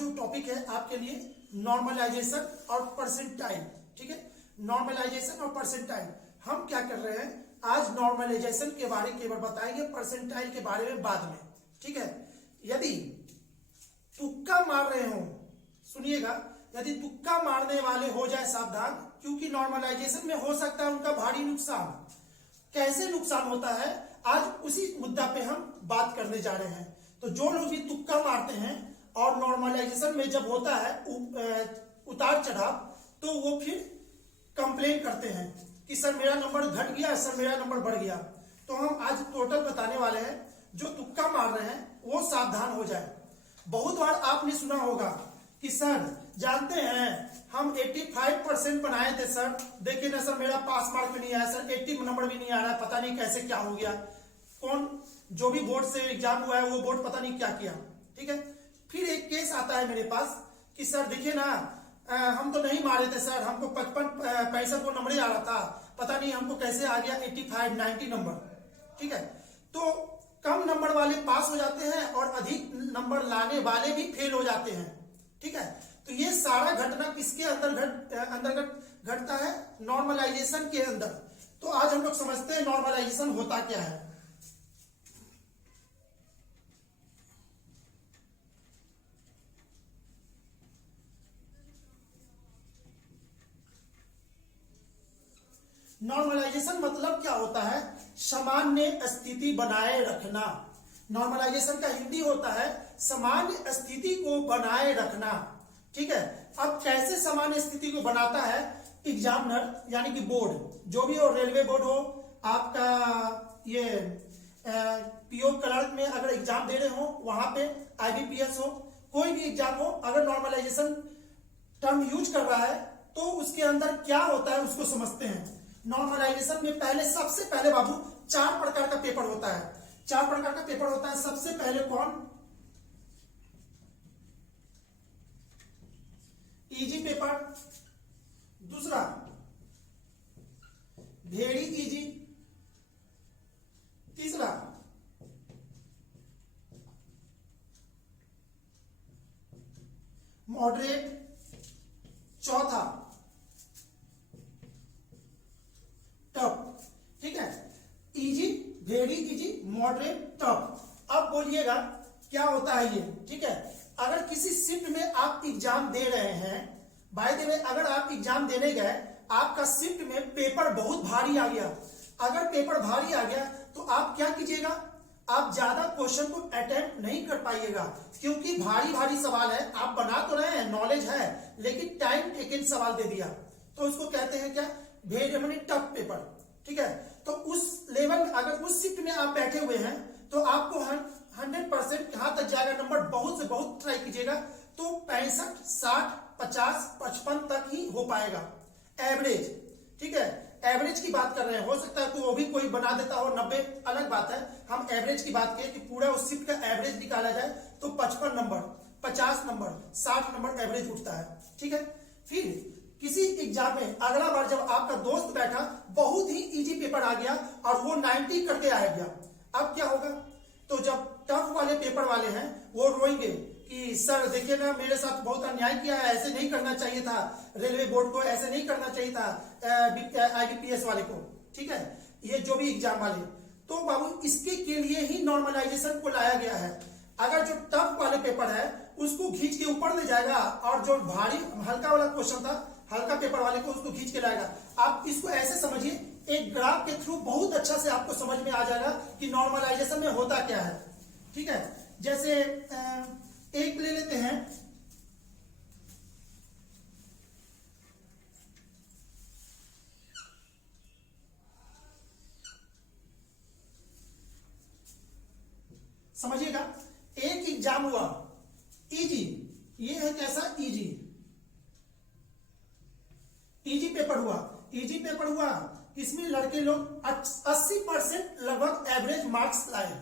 जो टॉपिक है आपके लिए नॉर्मलाइजेशन और परसेंटाइल। ठीक है, नॉर्मलाइजेशन और परसेंटाइल। हम क्या कर रहे हैं, आज नॉर्मलाइजेशन के बारे केवल बताएंगे, परसेंटाइल के बारे में बाद में। ठीक है, यदि तुक्का मार रहे हो, सुनिएगा, यदि तुक्का मारने वाले हो जाए सावधान, क्योंकि नॉर्मलाइजेशन में हो सकता है उनका भारी नुकसान। कैसे नुकसान होता है, आज उसी मुद्दा पे हम बात करने जा रहे हैं। तो जो लोग भी तुक्का मारते हैं और नॉर्मलाइजेशन में जब होता है उतार चढ़ाव, तो वो फिर कंप्लेन करते हैं कि सर मेरा नंबर घट गया, सर मेरा नंबर बढ़ गया। तो हम आज टोटल बताने वाले हैं, जो तुक्का मार रहे हैं वो सावधान हो जाए। बहुत बार आपने सुना होगा कि सर जानते हैं हम 85% बनाए थे सर, देखिए ना सर मेरा पास मार्क भी नहीं आया सर, 80 नंबर भी नहीं आ रहा है, पता नहीं कैसे क्या हो गया। कौन जो भी बोर्ड से एग्जाम हुआ है वो बोर्ड पता नहीं क्या किया। ठीक है, फिर एक केस आता है मेरे पास कि सर देखिए ना हम तो नहीं मारे थे सर, हमको 55-65 को नंबर ही आ रहा था, पता नहीं हमको कैसे आ गया 85-90 नंबर। ठीक है, तो कम नंबर वाले पास हो जाते हैं और अधिक नंबर लाने वाले भी फेल हो जाते हैं। ठीक है, तो ये सारा घटना किसके अंतर्गत घटता है, नॉर्मलाइजेशन के अंदर। तो आज हम लोग समझते हैं नॉर्मलाइजेशन होता क्या है। नॉर्मलाइजेशन मतलब क्या होता है, सामान्य स्थिति बनाए रखना। नॉर्मलाइजेशन का हिंदी होता है सामान्य स्थिति को बनाए रखना। ठीक है, अब कैसे सामान्य स्थिति को बनाता है एग्जामिनर, यानी कि बोर्ड, जो भी हो, रेलवे बोर्ड हो, आपका ये पीओ क्लर्क में अगर एग्जाम दे रहे हो, वहां पे आईबीपीएस हो, कोई भी एग्जाम हो, अगर नॉर्मलाइजेशन टर्म यूज कर रहा है तो उसके अंदर क्या होता है उसको समझते हैं। नॉर्मलाइजेशन में पहले, सबसे पहले बाबू 4 प्रकार का पेपर होता है। 4 प्रकार का पेपर होता है। सबसे पहले कौन, इजी पेपर, दूसरा वेरी इजी, तीसरा मॉडरेट, चौथा टफ। ठीक है, easy, very easy, moderate, tough. अब बोलिएगा क्या होता है ये। ठीक है, अगर किसी शिफ्ट में आप एग्जाम दे रहे हैं, बाय द वे अगर आप एग्जाम देने गए, आपका शिफ्ट में पेपर बहुत भारी आ गया, अगर पेपर भारी आ गया तो आप क्या कीजिएगा, आप ज्यादा क्वेश्चन को अटेम्प्ट नहीं कर पाइएगा, क्योंकि भारी भारी सवाल है। आप बना तो रहे हैं, नॉलेज है, लेकिन टाइम टेकन सवाल दे दिया, तो उसको कहते हैं क्या, वेरी यानी टफ पेपर। ठीक है, तो उस लेवल में अगर उस शिफ्ट में आप बैठे हुए हैं तो आपको 100% कहां तक जाएगा नंबर, बहुत से बहुत ट्राई कीजिएगा तो 65, 60, 50, 55 तक ही हो पाएगा एवरेज। ठीक है, एवरेज की बात कर रहे हैं, हो सकता है वो भी कोई बना देता हो 90, अलग बात है। हम एवरेज की बात करें कि पूरा उस शिफ्ट का एवरेज निकाला जाए तो 55 नंबर, 50 नंबर, 60 नंबर एवरेज उठता है। ठीक है, फिर किसी एग्जाम में अगला बार जब आपका दोस्त बैठा, बहुत ही इजी पेपर आ गया और वो 90 करके आ गया, अब क्या होगा, तो जब टफ वाले पेपर वाले हैं वो रोएंगे कि सर देखिए ना मेरे साथ बहुत अन्याय किया है, ऐसे नहीं करना चाहिए था, रेलवे बोर्ड को ऐसे नहीं करना चाहिए था, आईबीपीएस वाले को। ठीक है, ये जो भी एग्जाम वाले, तो बाबू इसके के लिए ही नॉर्मलाइजेशन को लाया गया है। अगर जो टफ वाले पेपर है उसको खींच के ऊपर ले जाएगा और जो भारी हल्का वाला क्वेश्चन था, हल्का पेपर वाले को उसको खींच के लाएगा। आप इसको ऐसे समझिए, एक ग्राफ के थ्रू बहुत अच्छा से आपको समझ में आ जाएगा कि नॉर्मलाइजेशन में होता क्या है। ठीक है, जैसे एक ले लेते हैं, समझिएगा, एक एग्जाम हुआ इजी, ये है कैसा, इजी, इजी पेपर हुआ, इजी पेपर हुआ, इसमें लड़के लोग 80% लगभग एवरेज मार्क्स लाए।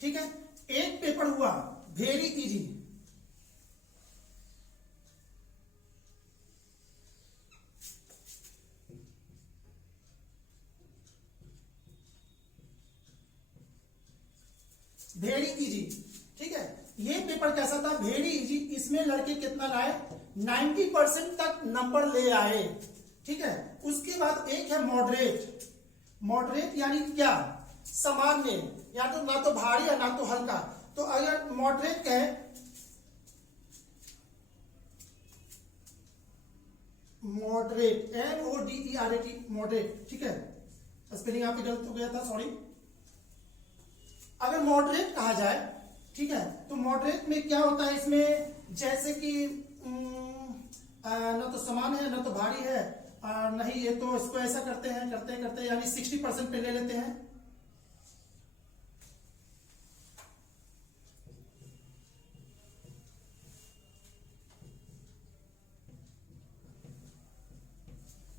ठीक है, एक पेपर हुआ वेरी इजी, वेरी इजी। ठीक है, ये पेपर कैसा था, वेरी इजी, इसमें इसमें लड़के कितना लाए, 90% तक नंबर ले आए। ठीक है, उसके बाद एक है मॉडरेट। मॉडरेट यानी क्या, सामान्य, या तो ना तो भारी या ना तो हल्का। तो अगर मॉडरेट कहें, मॉडरेट, MODERAT, मॉडरेट। ठीक है, स्पेलिंग आपके गलत हो गया था, सॉरी। अगर मॉडरेट कहा जाए, ठीक है, तो मॉडरेट में क्या होता है, इसमें जैसे कि ना तो समान है ना तो भारी है, नहीं, ये तो इसको ऐसा करते हैं, करते करते यानी 60% पे ले लेते हैं।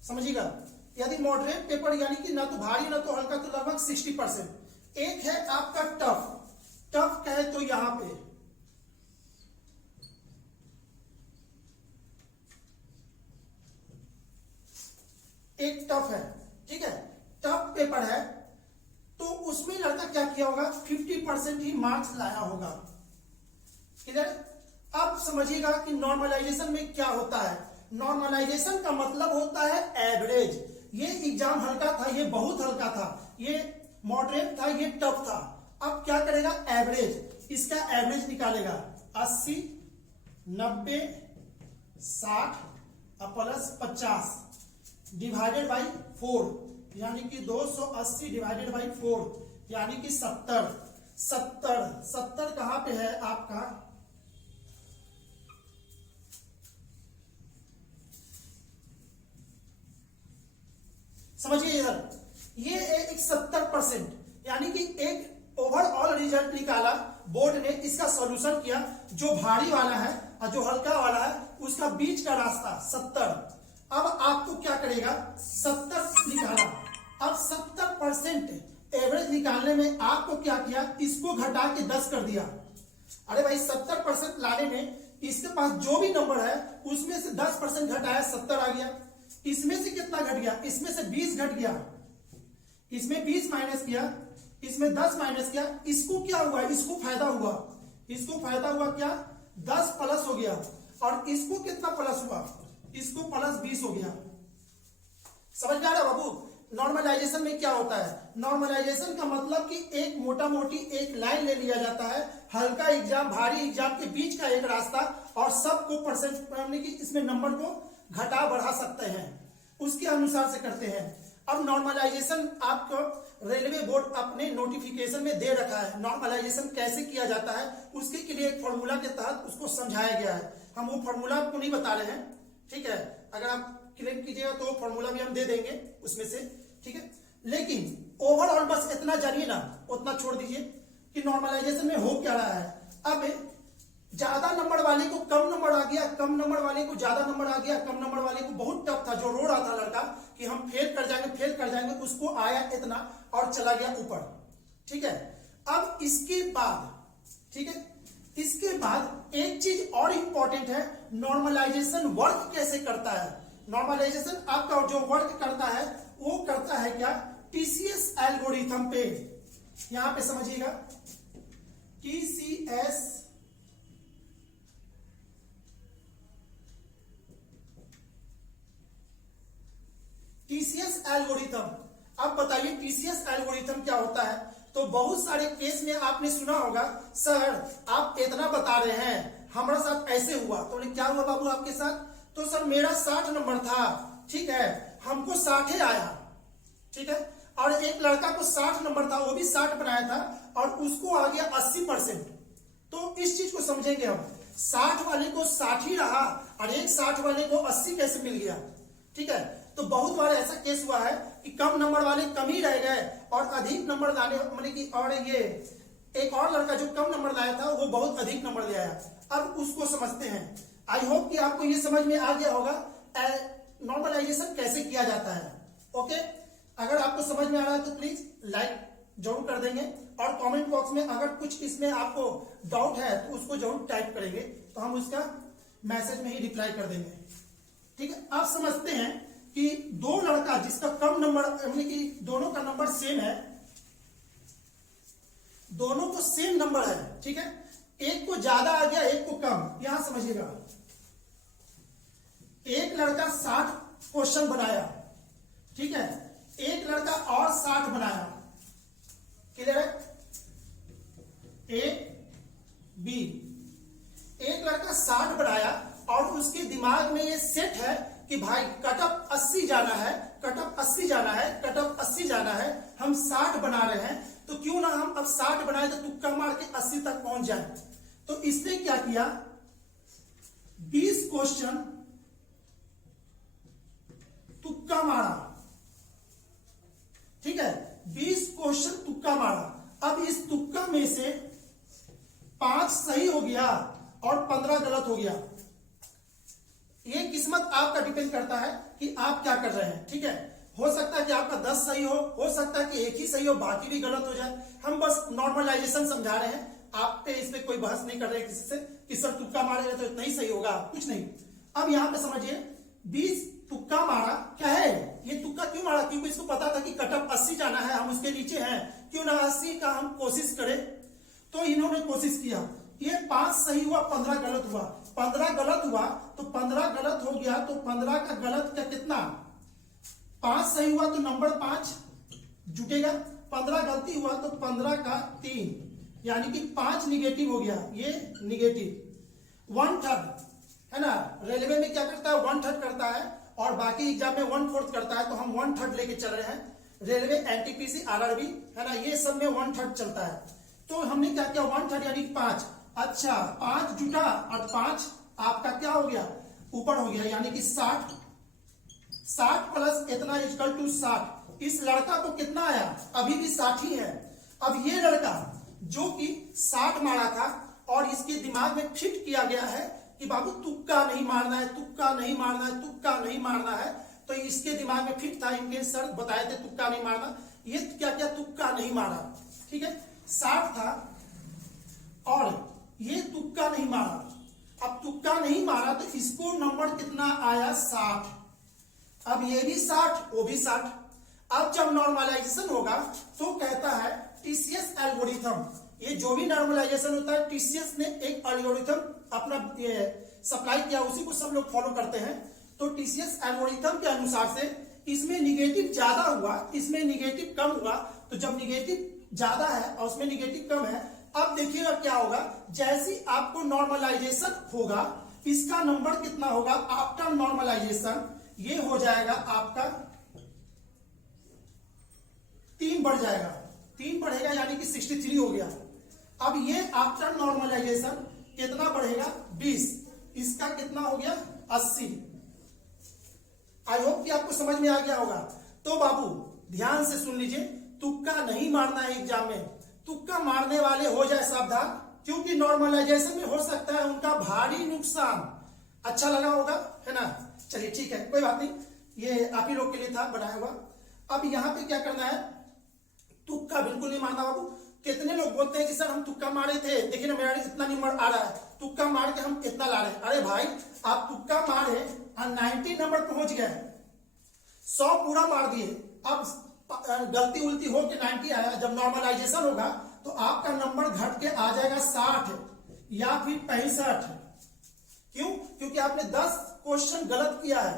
समझिएगा, यदि मॉडरेट पेपर यानी कि ना तो भारी ना तो हल्का, तो लगभग 60%। एक है आपका टफ। टफ कहे तो यहां पे एक टफ है। ठीक है, टफ पेपर है तो उसमें लड़का क्या किया होगा, 50% ही मार्क्स लाया होगा। क्लियर? अब समझिएगा कि नॉर्मलाइजेशन में क्या होता है। नॉर्मलाइजेशन का मतलब होता है एवरेज। ये एग्जाम हल्का था, ये बहुत हल्का था, ये मॉडरेट था, ये टफ था। अब क्या करेगा, एवरेज, इसका एवरेज निकालेगा। 80, 90, 60 प्लस 50 डिवाइडेड बाई 4, यानी कि 280 डिवाइडेड बाई 4 यानी कि 70। 70 कहां पे है आपका, समझिए इधर, ये एक 70%, यानी कि एक ओवरऑल रिजल्ट निकाला बोर्ड ने, इसका सॉल्यूशन किया, जो भारी वाला है और जो हल्का वाला है उसका बीच का रास्ता 70। अब आपको क्या करेगा, 70 निकाला। अब 70% एवरेज निकालने में आपको क्या किया, इसको घटा के 10 कर दिया। अरे भाई 70% लाने में इसके पास जो भी नंबर है उसमें से 10% घटाया, 70 आ गया। इसमें से कितना घट गया, इसमें से 20 घट गया, इसमें 20 माइनस किया, इसमें 10 माइनस किया। इसको क्या हुआ, इसको फायदा हुआ, इसको फायदा हुआ क्या, 10 प्लस हो गया। और इसको कितना प्लस हुआ, इसको प्लस 20 हो गया। समझ में आ रहा बाबू? नॉर्मलाइजेशन में क्या होता है, नॉर्मलाइजेशन का मतलब कि एक मोटा मोटी एक लाइन ले लिया जाता है, हल्का एग्जाम भारी एग्जाम के बीच का एक रास्ता, और सबको परसेंट की इसमें नंबर को घटा बढ़ा सकते हैं, उसके अनुसार से करते हैं। अब नॉर्मलाइजेशन आपको रेलवे बोर्ड अपने नोटिफिकेशन में दे रखा है, नॉर्मलाइजेशन कैसे किया जाता है उसके लिए एक फॉर्मूला के तहत उसको समझाया गया है। हम वो फॉर्मूला आपको नहीं बता रहे हैं, ठीक है, अगर आप क्लेम कीजिएगा तो फॉर्मूला भी हम दे देंगे उसमें से, ठीक है। लेकिन ओवरऑल बस इतना जानिए ना, उतना छोड़ दीजिए कि नॉर्मलाइजेशन में हो क्या रहा है। अब ज्यादा नंबर वाले को कम नंबर आ गया, कम नंबर वाले को ज्यादा नंबर आ गया, कम नंबर वाले को बहुत टफ था, जो रो रहा था लड़का कि हम फेल कर जाएंगे, उसको आया इतना और चला गया ऊपर, ठीक है। अब इसके बाद, ठीक है, इसके बाद एक चीज और इंपॉर्टेंट है, नॉर्मलाइजेशन वर्क कैसे करता है। नॉर्मलाइजेशन आपका जो वर्क करता है वो करता है क्या, टीसीएस एल्गोरिथम पे। यहां पे समझिएगा, टीसीएस एल्गोरिथम। अब बताइए टीसीएस एल्गोरिथम क्या होता है। तो बहुत सारे केस में आपने सुना होगा, सर आप इतना बता रहे हैं, हमारे साथ ऐसे हुआ। तो क्या हुआ बाबू आपके साथ, तो सर मेरा 60 नंबर था, ठीक है, हमको 60 आया, ठीक है, और एक लड़का को 60 नंबर था, वो भी 60 बनाया था और उसको आ गया 80%। तो इस चीज को समझेंगे हम, 60 वाले को 60 ही रहा और एक 60 वाले को 80 कैसे मिल गया, ठीक है। तो बहुत बार ऐसा केस हुआ है कि कम नंबर वाले कम ही रह गए और अधिक नंबर लाने, मतलब कि, और ये एक और लड़का जो कम नंबर लाया था वो बहुत अधिक नंबर ले आया। अब उसको समझते हैं। आई होप कि आपको ये समझ में आ गया होगा नॉर्मलाइजेशन कैसे किया जाता है। ओके, अगर आपको समझ में आ रहा है तो प्लीज लाइक जरूर कर देंगे, और कमेंट बॉक्स में अगर कुछ इसमें आपको डाउट है तो उसको जरूर टाइप करेंगे, तो हम उसका मैसेज में ही रिप्लाई कर देंगे, ठीक है। आप समझते हैं कि दो लड़का जिसका कम नंबर, यानी कि दोनों का नंबर सेम है, दोनों को सेम नंबर है, ठीक है, एक को ज्यादा आ गया, एक को कम। यहां समझिएगा, एक लड़का 60 क्वेश्चन बनाया, ठीक है, एक लड़का और 60 बनाया, क्लियर है? ए बी, एक लड़का 60 बनाया और उसके दिमाग में ये सेट है कि भाई कटअप 80 जाना है, कटअप 80 जाना है, कटअप 80 जाना है, हम 60 बना रहे हैं, तो क्यों ना हम अब 60 बनाए तो तुक्का मार के 80 तक पहुंच जाए। तो इसने क्या किया, 20 क्वेश्चन तुक्का मारा, ठीक है, 20 क्वेश्चन तुक्का मारा। अब इस तुक्का में से 5 सही हो गया और 15 गलत हो गया। ये किस्मत आपका डिपेंड करता है कि आप क्या कर रहे हैं, ठीक है। हो सकता है कि आपका 10 सही हो सकता है कि एक ही सही हो, बाकी भी गलत हो जाए। हम बस नॉर्मलाइजेशन समझा रहे हैं, आप पे इस पे कोई बहस नहीं कर रहे हैं किसी से कि सर तुक्का मारेगा तो इतना ही सही होगा, कुछ नहीं। अब यहां पे समझिए, 20 तुक्का मारा, क्या है ये तुक्का क्यों मारा, क्योंकि इसको पता था कि कटअप 80 जाना है, हम उसके नीचे हैं, क्यों ना 80 का हम कोशिश करें। तो इन्होंने कोशिश किया, ये 5 सही हुआ, 15 गलत हुआ, 15 गलत हुआ तो 15 गलत हो गया, तो 15 का गलत का कितना, 5 सही हुआ तो नंबर 5 जुटेगा, 15 गलती हुआ तो 15 का 3, यानी कि 5 निगेटिव हो गया, ये निगेटिव। 1/3 है ना, रेलवे में क्या करता है 1/3 करता है, और बाकी एग्जाम में 1/4 करता है, तो हम 1/3 लेके चल रहे हैं। रेलवे, एनटीपीसी, आरआरबी है ना, ये सब में 1/3 चलता है। तो हमने क्या किया, 1/3 यानी 5, अच्छा 5 जुटा और 5 आपका क्या हो गया, ऊपर हो गया, यानी कि 60 प्लस इतना इक्वल टू 60। इस लड़का को कितना आया, अभी भी 60 ही है। अब ये लड़का जो कि 60 मारा था और इसके दिमाग में फिट किया गया है कि बाबू तुक्का नहीं मारना है, तुक्का नहीं मारना है, तुक्का नहीं मारना है, तो इसके दिमाग में फिट था, इनके सर बताए थे तुक्का नहीं मारना, ये क्या क्या तुक्का नहीं मारा, ठीक है। 60 था और ये तुक्का नहीं मारा। अब तुक्का नहीं मारा तो इसको नंबर कितना आया, 60। अब ये भी 60, वो भी 60। अब जब नॉर्मलाइजेशन होगा तो कहता है टीसीएस एल्गोरिथम, ये जो भी नॉर्मलाइजेशन होता है टीसीएस ने एक एल्गोरिथम अपना सप्लाई किया, उसी को सब लोग फॉलो करते हैं। तो टीसीएस एल्गोरिथम के अनुसार से इसमें निगेटिव ज्यादा हुआ, इसमें निगेटिव कम हुआ, तो जब निगेटिव ज्यादा है और उसमें निगेटिव कम है, अब देखिएगा क्या होगा, जैसे आपको नॉर्मलाइजेशन होगा, इसका नंबर कितना होगा आफ्टर नॉर्मलाइजेशन, ये हो जाएगा आपका 3 बढ़ जाएगा, 3 बढ़ेगा यानी कि 63 हो गया। अब ये आफ्टर नॉर्मलाइजेशन कितना बढ़ेगा, 20, इसका कितना हो गया 80। आई होप कि आपको समझ में आ गया होगा। तो बाबू ध्यान से सुन लीजिए, तुक्का नहीं मारना है एग्जाम में, तुक्का मारने वाले हो जाए सावधान, क्योंकि नॉर्मलाइजेशन में हो सकता है उनका भारी नुकसान। अच्छा लगा होगा, है ना, चलिए ठीक है, कोई बात नहीं, ये आप ही लोग के लिए था बनाया हुआ। अब यहां पे क्या करना है, तुक्का बिल्कुल नहीं मारना बाबू। कितने लोग बोलते हैं कि सर हम तुक्का मारे थे, देखिए ना मेरा इतना नंबर आ रहा है, तुक्का मार के हम इतना ला रहे हैं। अरे भाई आप तुक्का मारे और 90 नंबर पहुंच गए, 100 पूरा मार दिए, अब गलती उल्टी हो के 90 आया, जब नॉर्मलाइजेशन होगा तो आपका नंबर घट के आ जाएगा 60 या फिर 65। क्यों, क्योंकि आपने 10 क्वेश्चन गलत किया है,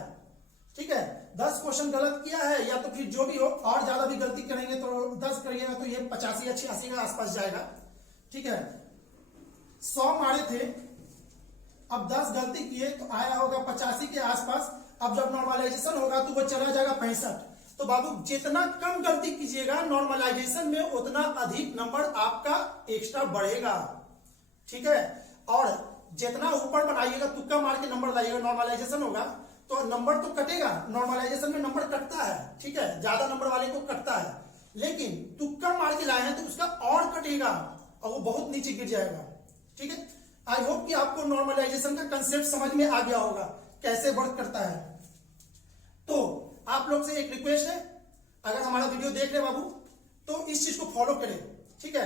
ठीक है, 10 क्वेश्चन गलत किया है, या तो फिर जो भी हो, और ज्यादा भी गलती करेंगे तो 10 करिएगा तो ये 85 या 86 के आसपास जाएगा, ठीक है। 100 मारे थे, अब 10 गलती किए तो आया होगा 85 के आसपास। अब जब नॉर्मलाइजेशन होगा तो वो चला जाएगा 65। तो बाबू जितना कम गलती कीजिएगा नॉर्मलाइजेशन में, उतना अधिक नंबर आपका एक्स्ट्रा बढ़ेगा, ठीक है। और जितना ऊपर बनाइएगा, तुक्का मार के नंबर लाइएगा, नॉर्मलाइजेशन होगा तो नंबर तो कटेगा, नॉर्मलाइजेशन में नंबर कटता है, ठीक है, ज्यादा नंबर वाले को कटता है, लेकिन तुक्का मार के लाए हैं तो उसका और कटेगा और वो बहुत नीचे गिर जाएगा, ठीक है। आई होप कि आपको नॉर्मलाइजेशन का कंसेप्ट समझ में आ गया होगा, कैसे वर्क करता है। तो आप लोग से एक रिक्वेस्ट है, अगर हमारा वीडियो देख रहे बाबू तो इस चीज को फॉलो करें, ठीक है,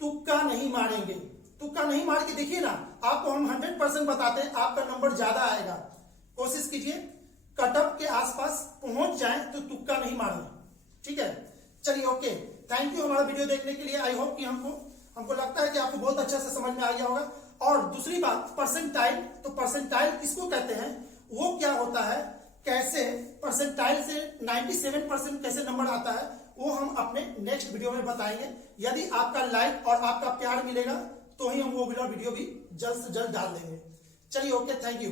तुक्का नहीं मारेंगे, तुक्का नहीं मार के देखिए ना, आपको हम 100% बताते हैं आपका नंबर ज्यादा आएगा। कोशिश कीजिए कटअप के आसपास पहुंच जाए तो तुक्का नहीं मारना, ठीक है। चलिए ओके, थैंक यू हमारा वीडियो देखने के लिए। आई होप कि हमको हमको लगता है कि आपको बहुत अच्छे से समझ में आ गया होगा। और दूसरी बात परसेंटाइल, तो परसेंटाइल किसको कहते हैं, वो क्या होता है, कैसे परसेंटाइल से 97% कैसे नंबर आता है, वो हम अपने नेक्स्ट वीडियो में बताएंगे। यदि आपका लाइक और आपका प्यार मिलेगा तो ही हम वो वीडियो भी जल्द से जल्द डाल देंगे। चलिए, ओके, थैंक यू।